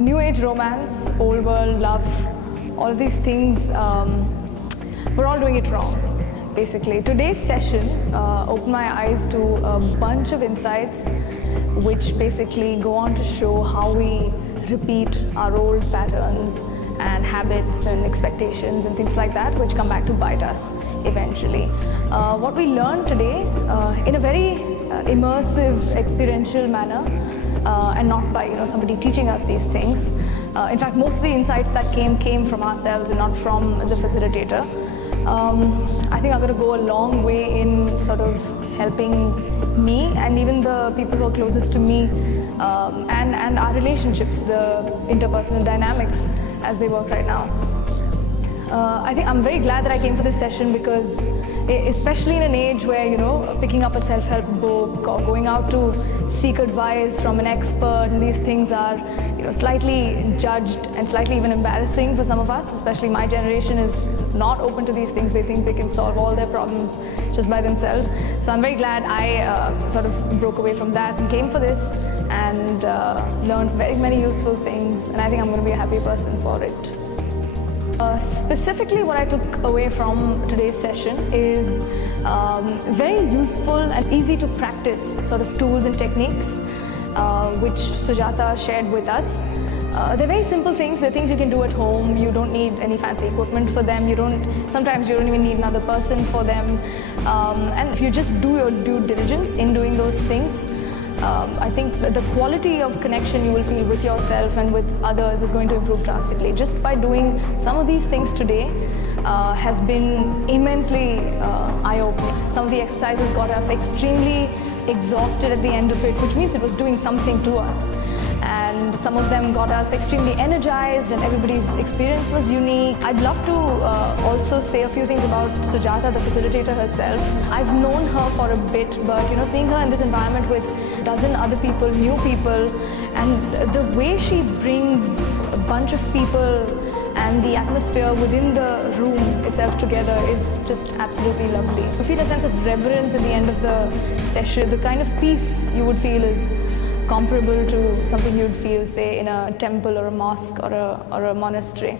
New age romance, old world love, all of these things, we're all doing it wrong, basically. Today's session opened my eyes to a bunch of insights which basically go on to show how we repeat our old patterns and habits and expectations and things like that, which come back to bite us eventually. What we learned today in a very immersive, experiential manner, and not by somebody teaching us these things. In fact, most of the insights that came from ourselves and not from the facilitator. I think are going to go a long way in sort of helping me and even the people who are closest to me, and our relationships, the interpersonal dynamics as they work right now. I think I'm very glad that I came for this session because, especially in an age where picking up a self-help book or going out to seek advice from an expert, and these things are slightly judged and slightly even embarrassing for some of us. Especially my generation is not open to these things. They think they can solve all their problems just by themselves. So I'm very glad I sort of broke away from that and came for this and learned very many useful things, and I think I'm going to be a happy person for it. Specifically, what I took away from today's session is very useful and easy to practice sort of tools and techniques which Sujata shared with us. They're very simple things. They're things you can do at home. You don't need any fancy equipment for them. Sometimes you don't even need another person for them. And if you just do your due diligence in doing those things, I think the quality of connection you will feel with yourself and with others is going to improve drastically. Just by doing some of these things today has been immensely eye-opening. Some of the exercises got us extremely exhausted at the end of it, which means it was doing something to us. And some of them got us extremely energized, and everybody's experience was unique. I'd love to also say a few things about Sujata, the facilitator herself. I've known her for a bit, but seeing her in this environment with a dozen other people, new people, and the way she brings a bunch of people and the atmosphere within the room itself together is just absolutely lovely. You feel a sense of reverence at the end of the session. The kind of peace you would feel is comparable to something you'd feel, say, in a temple or a mosque or a monastery.